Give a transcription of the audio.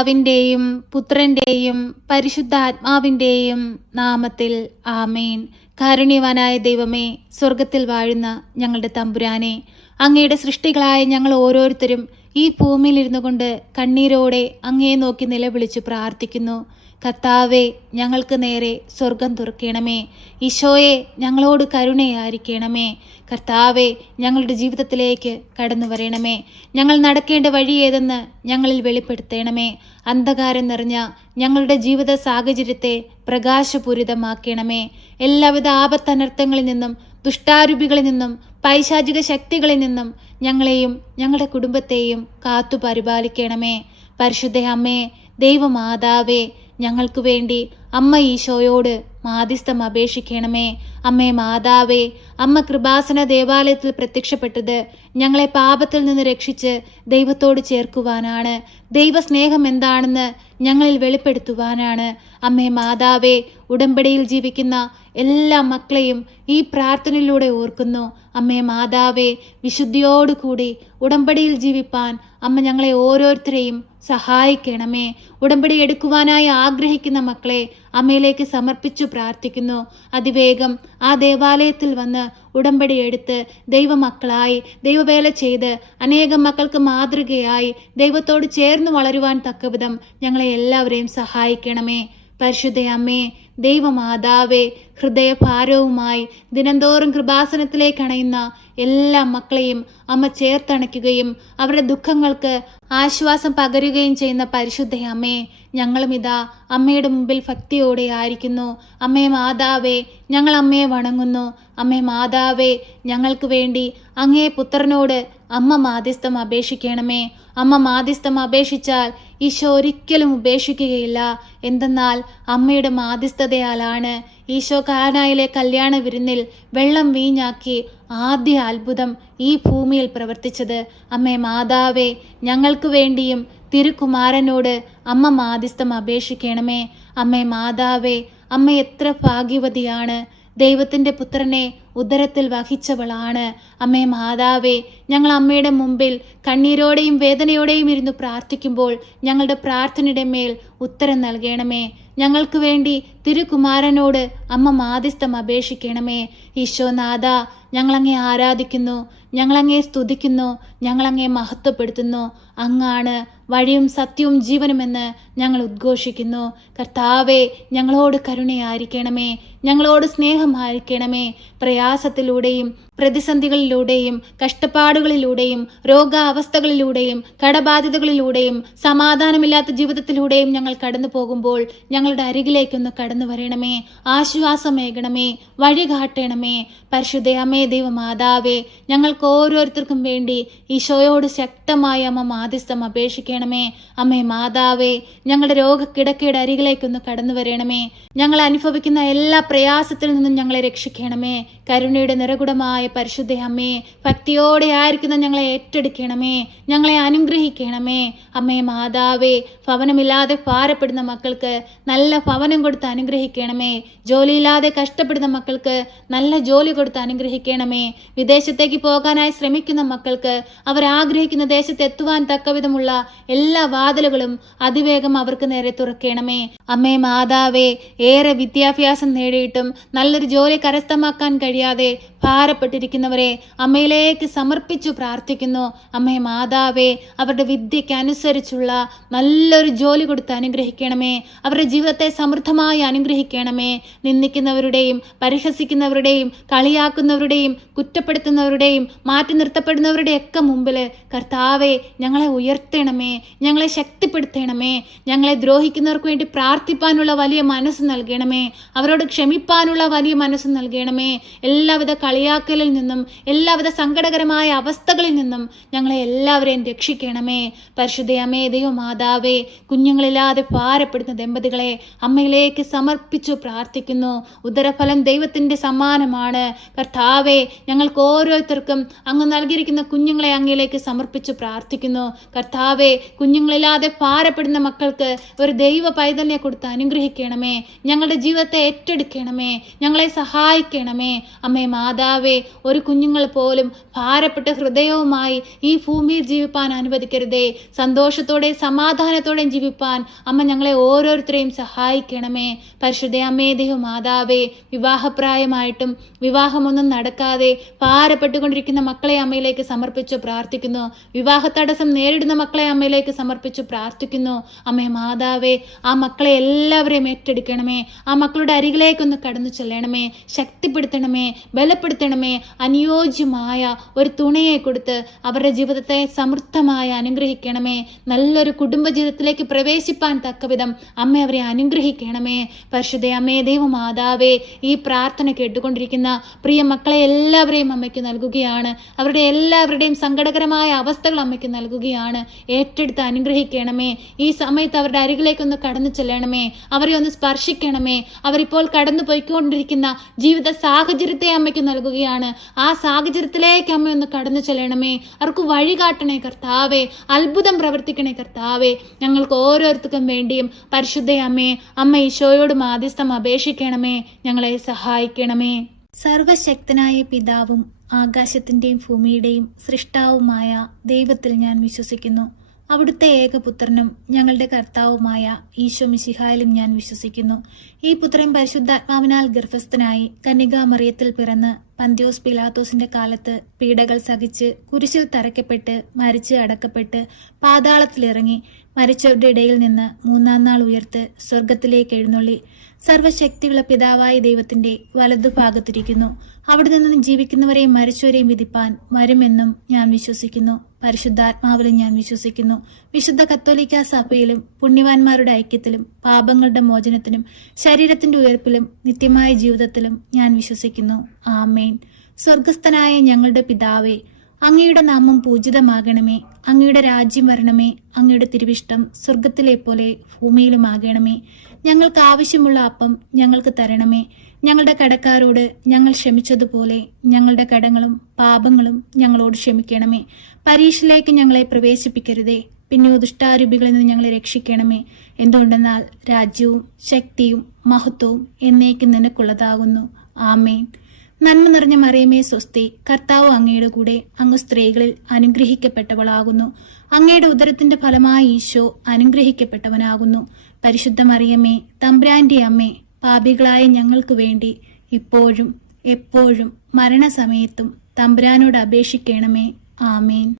പിതാവിൻ്റെയും പുത്രൻ്റെയും പരിശുദ്ധാത്മാവിൻ്റെയും നാമത്തിൽ ആമേൻ. കാരുണ്യവാനായ ദൈവമേ, സ്വർഗത്തിൽ വാഴുന്ന ഞങ്ങളുടെ തമ്പുരാനെ, അങ്ങയുടെ സൃഷ്ടികളായ ഞങ്ങൾ ഓരോരുത്തരും ഈ ഭൂമിയിൽ ഇരുന്നു കൊണ്ട് കണ്ണീരോടെ അങ്ങയെ നോക്കി നിലവിളിച്ചു പ്രാർത്ഥിക്കുന്നു. കർത്താവെ, ഞങ്ങൾക്ക് നേരെ സ്വർഗം തുറക്കണമേ. ഈശോയെ, ഞങ്ങളോട് കരുണയായിരിക്കണമേ. കർത്താവെ, ഞങ്ങളുടെ ജീവിതത്തിലേക്ക് കടന്നു വരണമേ. ഞങ്ങൾ നടക്കേണ്ട വഴി ഏതെന്ന് ഞങ്ങളിൽ വെളിപ്പെടുത്തണമേ. അന്ധകാരം നിറഞ്ഞ ഞങ്ങളുടെ ജീവിത സാഹചര്യത്തെ പ്രകാശപൂരിതമാക്കണമേ. എല്ലാവിധ ആപത്തനർത്ഥങ്ങളിൽ നിന്നും ദുഷ്ടാരൂപികളിൽ നിന്നും പൈശാചിക ശക്തികളിൽ നിന്നും ഞങ്ങളെയും ഞങ്ങളുടെ കുടുംബത്തെയും കാത്തു പരിപാലിക്കണമേ. പരിശുദ്ധ അമ്മേ, ദൈവമാതാവേ, ഞങ്ങൾക്ക് വേണ്ടി അമ്മ ഈശോയോട് മാധ്യസ്ഥം അപേക്ഷിക്കണമേ. അമ്മേ മാതാവേ, അമ്മ കൃപാസന ദേവാലയത്തിൽ പ്രത്യക്ഷപ്പെട്ടത് ഞങ്ങളെ പാപത്തിൽ നിന്ന് രക്ഷിച്ച് ദൈവത്തോട് ചേർക്കുവാനാണ്. ദൈവസ്നേഹം എന്താണെന്ന് ഞങ്ങളിൽ വെളിപ്പെടുത്തുവാനാണ്. അമ്മേ മാതാവേ, ഉടമ്പടിയിൽ ജീവിക്കുന്ന എല്ലാ മക്കളെയും ഈ പ്രാർത്ഥനയിലൂടെ ഓർക്കുന്നു. അമ്മേ മാതാവേ, വിശുദ്ധിയോടുകൂടി ഉടമ്പടിയിൽ ജീവിപ്പാൻ അമ്മ ഞങ്ങളെ ഓരോരുത്തരെയും സഹായിക്കണമേ. ഉടമ്പടി എടുക്കുവാനായി ആഗ്രഹിക്കുന്ന മക്കളെ അമ്മയിലേക്ക് സമർപ്പിച്ചു പ്രാർത്ഥിക്കുന്നു. അതിവേഗം ആ ദേവാലയത്തിൽ വന്ന് ഉടമ്പടി എടുത്ത് ദൈവമക്കളായി ദൈവവേല ചെയ്ത് അനേകം മക്കൾക്ക് മാതൃകയായി ദൈവത്തോട് ചേർന്ന് വളരുവാൻ തക്കവിധം ഞങ്ങളെ എല്ലാവരെയും സഹായിക്കണമേ. പരിശുദ്ധ അമ്മേ, ദൈവമാതാവേ, ഹൃദയഭാരവുമായി ദിനംതോറും കൃപാസനത്തിലേക്ക് അണയുന്ന എല്ലാ മക്കളെയും അമ്മ ചേർത്തണയ്ക്കുകയും അവരുടെ ദുഃഖങ്ങൾക്ക് ആശ്വാസം പകരുകയും ചെയ്യുന്ന പരിശുദ്ധ അമ്മേ, ഞങ്ങളും ഇതാ അമ്മയുടെ മുമ്പിൽ ഭക്തിയോടെ ആയിരിക്കുന്നു. അമ്മേ മാതാവേ, ഞങ്ങൾ അമ്മയെ വണങ്ങുന്നു. അമ്മേ മാതാവേ, ഞങ്ങൾക്ക് വേണ്ടി അങ്ങേ പുത്രനോട് അമ്മ മാധ്യസ്ഥം അപേക്ഷിക്കണമേ. അമ്മ മാധ്യസ്ഥം അപേക്ഷിച്ചാൽ ഈശോ ഒരിക്കലും ഉപേക്ഷിക്കുകയില്ല. എന്തെന്നാൽ അമ്മയുടെ മാധ്യസ്ഥതയാലാണ് ഈശോ കാനായിലെ കല്യാണ വിരുന്നിൽ വെള്ളം വീഞ്ഞാക്കി ആദ്യ അത്ഭുതം ഈ ഭൂമിയിൽ പ്രവർത്തിച്ചത്. അമ്മേ മാതാവേ, ഞങ്ങൾക്ക് വേണ്ടിയും തിരുക്കുമാരനോട് അമ്മ മാധ്യസ്ഥം അപേക്ഷിക്കണമേ. അമ്മേ മാതാവേ, അമ്മ എത്ര ഭാഗ്യവതിയാണ്. ദൈവത്തിൻ്റെ പുത്രനെ ഉദരത്തിൽ വഹിച്ചവളാണ്. അമ്മേ മാതാവേ, ഞങ്ങൾ അമ്മയുടെ മുമ്പിൽ കണ്ണീരോടെയും വേദനയോടെയും ഇരുന്ന് പ്രാർത്ഥിക്കുമ്പോൾ ഞങ്ങളുടെ പ്രാർത്ഥനയുടെ മേൽ ഉത്തരം നൽകണമേ. ഞങ്ങൾക്ക് വേണ്ടി തിരുകുമാരനോട് അമ്മ മാധ്യസ്ഥം അപേക്ഷിക്കണമേ. ഈശോനാഥ, ഞങ്ങളങ്ങേ ആരാധിക്കുന്നു, ഞങ്ങളങ്ങേ സ്തുതിക്കുന്നു, ഞങ്ങളങ്ങേ മഹത്വപ്പെടുത്തുന്നു. അങ്ങാണ് വഴിയും സത്യവും ജീവനുമെന്ന് ഞങ്ങൾ ഉദ്ഘോഷിക്കുന്നു. കർത്താവെ, ഞങ്ങളോട് കരുണയായിരിക്കണമേ, ഞങ്ങളോട് സ്നേഹമായിരിക്കണമേ. പ്രയാസത്തിലൂടെയും പ്രതിസന്ധികളിലൂടെയും കഷ്ടപ്പാടുകളിലൂടെയും രോഗാവസ്ഥകളിലൂടെയും കടബാധ്യതകളിലൂടെയും സമാധാനമില്ലാത്ത ജീവിതത്തിലൂടെയും ഞങ്ങൾ കടന്നു പോകുമ്പോൾ ഞങ്ങളുടെ അരികിലേക്കൊന്ന് കടന്നു വരണമേ. ആശ്വാസമേകണമേ, വഴി കാട്ടണമേ. പരിശുദ്ധ അമ്മേ, ദൈവമാതാവേ, ഞങ്ങൾക്ക് ഓരോരുത്തർക്കും വേണ്ടി ഈശോയോട് ശക്തമായ അമ്മ മാധ്യസ്ഥം അപേക്ഷിക്കണമേ. അമ്മേ മാതാവേ, ഞങ്ങളുടെ രോഗക്കിടക്കയുടെ അരികിലേക്കൊന്ന് കടന്നു വരണമേ. ഞങ്ങൾ അനുഭവിക്കുന്ന എല്ലാ പ്രയാസത്തിൽ നിന്നും ഞങ്ങളെ രക്ഷിക്കണമേ. കരുണയുടെ നിറകുടമായ പരിശുദ്ധ അമ്മേ, ഭക്തിയോടെ ആയിരിക്കുന്ന ഞങ്ങളെ ഏറ്റെടുക്കണമേ, ഞങ്ങളെ അനുഗ്രഹിക്കണമേ. അമ്മേ മാതാവേ, ഭവനമില്ലാതെ ഭാരപ്പെടുന്ന മക്കൾക്ക് നല്ല ഭവനം കൊടുത്ത് അനുഗ്രഹിക്കണമേ. ജോലിയില്ലാതെ കഷ്ടപ്പെടുന്ന മക്കൾക്ക് നല്ല ജോലി കൊടുത്ത് അനുഗ്രഹിക്കണമേ. വിദേശത്തേക്ക് പോകാനായി ശ്രമിക്കുന്ന മക്കൾക്ക് അവരാഗ്രഹിക്കുന്ന ദേശത്ത് എത്തുവാൻ തക്കവിധമുള്ള എല്ലാ വാതിലുകളും അതിവേഗം അവർക്ക് നേരെ തുറക്കണമേ. അമ്മേ മാതാവേ, ഏറെ വിദ്യാഭ്യാസം നേടിയിട്ടും നല്ലൊരു ജോലി കരസ്ഥമാക്കാൻ കഴിയാതെ ഭാരപ്പെട്ടിരിക്കുന്നവരെ അമ്മയിലേക്ക് സമർപ്പിച്ചു പ്രാർത്ഥിക്കുന്നു. അമ്മേ മാതാവേ, അവരുടെ വിദ്യയ്ക്ക് അനുസരിച്ചുള്ള നല്ലൊരു ജോലി കൊടുത്ത് അനുഗ്രഹിക്കണമേ. അവരുടെ ജീവിതത്തെ സമൃദ്ധമായി അനുഗ്രഹിക്കണമേ. നിന്ദിക്കുന്നവരുടെയും പരിഹസിക്കുന്നവരുടെയും കളിയാക്കുന്നവരുടെയും കുറ്റപ്പെടുത്തുന്നവരുടെയും മാറ്റി നിർത്തപ്പെടുന്നവരുടെയൊക്കെ മുമ്പിൽ കർത്താവെ, ഞങ്ങളെ ഉയർത്തണമേ, ഞങ്ങളെ ശക്തിപ്പെടുത്തണമേ. ഞങ്ങളെ ദ്രോഹിക്കുന്നവർക്ക് വേണ്ടി പ്രാർത്ഥിപ്പാനുള്ള വലിയ മനസ്സ് നൽകണമേ. അവരോട് ക്ഷമിപ്പാനുള്ള വലിയ മനസ്സ് നൽകണമേ. എല്ലാവിധ കളിയാക്കലിൽ നിന്നും എല്ലാവിധ സങ്കടകരമായ അവസ്ഥകളിൽ നിന്നും ഞങ്ങളെ എല്ലാവരെയും രക്ഷിക്കണമേ. പരിശുദ്ധ അമ്മേ, ദൈവമാതാവേ, കുഞ്ഞുങ്ങളില്ലാതെ ഭാരപ്പെടുന്ന ദമ്പതികളെ അമ്മയിലേക്ക് സമർപ്പിച്ചു പ്രാർത്ഥിക്കുന്നു. ഉദരഫലം ദൈവത്തിൻ്റെ സമ്മാനമാണ്. കർത്താവെ, ഞങ്ങൾക്ക് ഓരോരുത്തർക്കും അങ്ങ് നൽകിയിരിക്കുന്ന കുഞ്ഞുങ്ങളെ അങ്ങയിലേക്ക് സമർപ്പിച്ചു പ്രാർത്ഥിക്കുന്നു. കർത്താവെ, കുഞ്ഞുങ്ങളില്ലാതെ ഭാരപ്പെടുന്ന മക്കൾക്ക് ഒരു ദൈവ പൈതലിനെ കൊടുത്ത് അനുഗ്രഹിക്കണമേ. ഞങ്ങളുടെ ജീവിതത്തെ ഏറ്റെടുക്കണമേ, ഞങ്ങളെ സഹായിക്കണമേ. അമ്മേ മാതാ മാതാവേ, ഒരു കുഞ്ഞുങ്ങൾ പോലും ഭാരപ്പെട്ട ഹൃദയവുമായി ഈ ഭൂമിയിൽ ജീവിപ്പാൻ അനുവദിക്കരുതേ. സന്തോഷത്തോടെ സമാധാനത്തോടെ ജീവിപ്പാൻ അമ്മ ഞങ്ങളെ ഓരോരുത്തരെയും സഹായിക്കണമേ. പരിശുദ്ധ അമ്മേ ദൈവമാതാവേ, വിവാഹപ്രായമായിട്ടും വിവാഹമൊന്നും നടക്കാതെ ഭാരപ്പെട്ടുകൊണ്ടിരിക്കുന്ന മക്കളെ അമ്മയിലേക്ക് സമർപ്പിച്ചു പ്രാർത്ഥിക്കുന്നു. വിവാഹ തടസ്സം നേരിടുന്ന മക്കളെ അമ്മയിലേക്ക് സമർപ്പിച്ചു പ്രാർത്ഥിക്കുന്നു. അമ്മേ മാതാവേ, ആ മക്കളെ എല്ലാവരെയും ഏറ്റെടുക്കണമേ. ആ മക്കളുടെ അരികിലേക്കൊന്ന് കടന്നു ചെല്ലണമേ, ശക്തിപ്പെടുത്തണമേ, ബലപ്പെടുത്തണമേ. അനുയോജ്യമായ ഒരു തുണയെ കൊടുത്ത് അവരുടെ ജീവിതത്തെ സമൃദ്ധമായി അനുഗ്രഹിക്കണമേ. നല്ലൊരു കുടുംബജീവിതത്തിലേക്ക് പ്രവേശിപ്പാൻ തക്കവിധം അമ്മ അവരെ അനുഗ്രഹിക്കണമേ. പരിശുദ്ധ അമ്മേ ദൈവമാതാവേ, ഈ പ്രാർത്ഥന കേട്ടുകൊണ്ടിരിക്കുന്ന പ്രിയ മക്കളെ എല്ലാവരെയും അമ്മയ്ക്ക് നൽകുകയാണ്. അവരുടെ എല്ലാവരുടെയും സങ്കടകരമായ അവസ്ഥകൾ അമ്മയ്ക്ക് നൽകുകയാണ്. ഏറ്റെടുത്ത് അനുഗ്രഹിക്കണമേ. ഈ സമയത്ത് അവരുടെ അരികിലേക്കൊന്ന് കടന്നു ചെല്ലണമേ, അവരെ ഒന്ന് സ്പർശിക്കണമേ. അവരിപ്പോൾ കടന്നു പോയിക്കൊണ്ടിരിക്കുന്ന ജീവിത സാഹചര്യത്തെ അമ്മയ്ക്ക് നൽകുകയാണ്. ആ സാഹചര്യത്തിലേക്ക് അമ്മ ഒന്ന് കടന്നു ചെല്ലണമേ. അവർക്ക് വഴി കാട്ടണേ കർത്താവേ, അത്ഭുതം പ്രവർത്തിക്കണേ കർത്താവേ. ഞങ്ങൾക്ക് ഓരോരുത്തർക്കും വേണ്ടിയും പരിശുദ്ധ അമ്മ ഈശോയോട് മാധ്യസ്ഥം അപേക്ഷിക്കണമേ, ഞങ്ങളെ സഹായിക്കണമേ. സർവശക്തനായ പിതാവും ആകാശത്തിൻ്റെയും ഭൂമിയുടെയും സൃഷ്ടാവുമായ ദൈവത്തിൽ ഞാൻ വിശ്വസിക്കുന്നു. അവിടുത്തെ ഏകപുത്രനും ഞങ്ങളുടെ കർത്താവുമായ ഈശോ മിശിഹായിലും ഞാൻ വിശ്വസിക്കുന്നു. ഈ പുത്രൻ പരിശുദ്ധാത്മാവിനാൽ ഗർഭസ്ഥനായി കന്യകാമറിയത്തിൽ പിറന്ന് പന്തിയോസ് പിലാത്തോസിന്റെ കാലത്ത് പീഡകൾ സഹിച്ച് കുരിശിൽ തറയ്ക്കപ്പെട്ട് മരിച്ച് അടക്കപ്പെട്ട് പാതാളത്തിലിറങ്ങി മരിച്ചവരുടെ ഇടയിൽ നിന്ന് മൂന്നാം നാൾ ഉയർത്ത് സ്വർഗത്തിലേക്ക് എഴുന്നള്ളി സർവശക്തിയുള്ള പിതാവായ ദൈവത്തിന്റെ വലതുഭാഗത്തിരിക്കുന്നു. അവിടെ നിന്ന് ജീവിക്കുന്നവരെയും മരിച്ചവരെയും വിധിപ്പാൻ വരുമെന്നും ഞാൻ വിശ്വസിക്കുന്നു. പരിശുദ്ധാത്മാവിലും ഞാൻ വിശ്വസിക്കുന്നു. വിശുദ്ധ കത്തോലിക്ക സഭയിലും പുണ്യവാന്മാരുടെ ഐക്യത്തിലും പാപങ്ങളുടെ മോചനത്തിനും ശരീരത്തിന്റെ ഉയർപ്പിലും നിത്യമായ ജീവിതത്തിലും ഞാൻ വിശ്വസിക്കുന്നു. ആമേൻ. സ്വർഗസ്ഥനായ ഞങ്ങളുടെ പിതാവേ, അങ്ങയുടെ നാമം പൂജിതമാകണമേ. അങ്ങയുടെ രാജ്യം വരണമേ. അങ്ങയുടെ തിരുവിഷ്ടം സ്വർഗത്തിലെ പോലെ ഭൂമിയിലുമാകണമേ. ഞങ്ങൾക്ക് ആവശ്യമുള്ള അപ്പം ഞങ്ങൾക്ക് തരണമേ. ഞങ്ങളുടെ കടക്കാരോട് ഞങ്ങൾ ക്ഷമിച്ചതുപോലെ ഞങ്ങളുടെ കടങ്ങളും പാപങ്ങളും ഞങ്ങളോട് ക്ഷമിക്കണമേ. പരീക്ഷയിലേക്ക് ഞങ്ങളെ പ്രവേശിപ്പിക്കരുതേ, പിന്നെ ദുഷ്ടാരൂപികളിൽ നിന്ന് ഞങ്ങളെ രക്ഷിക്കണമേ. എന്തുകൊണ്ടെന്നാൽ രാജ്യവും ശക്തിയും മഹത്വവും എന്നേക്കും നിനക്കുള്ളതാകുന്നു. ആമേൻ. നന്മ നിറഞ്ഞ മറിയമേ സ്വസ്തി, കർത്താവ് അങ്ങയുടെ കൂടെ, അങ്ങ് സ്ത്രീകളിൽ അനുഗ്രഹിക്കപ്പെട്ടവളാകുന്നു. അങ്ങയുടെ ഉദരത്തിന്റെ ഫലമായ ഈശോ അനുഗ്രഹിക്കപ്പെട്ടവനാകുന്നു. പരിശുദ്ധ മറിയമേ, തമ്പുരാന്റെ അമ്മേ, പാപികളായ ഞങ്ങൾക്ക് വേണ്ടി ഇപ്പോഴും എപ്പോഴും മരണസമയത്തും തമ്പുരാനോട് അപേക്ഷിക്കണമേ. ആമേൻ.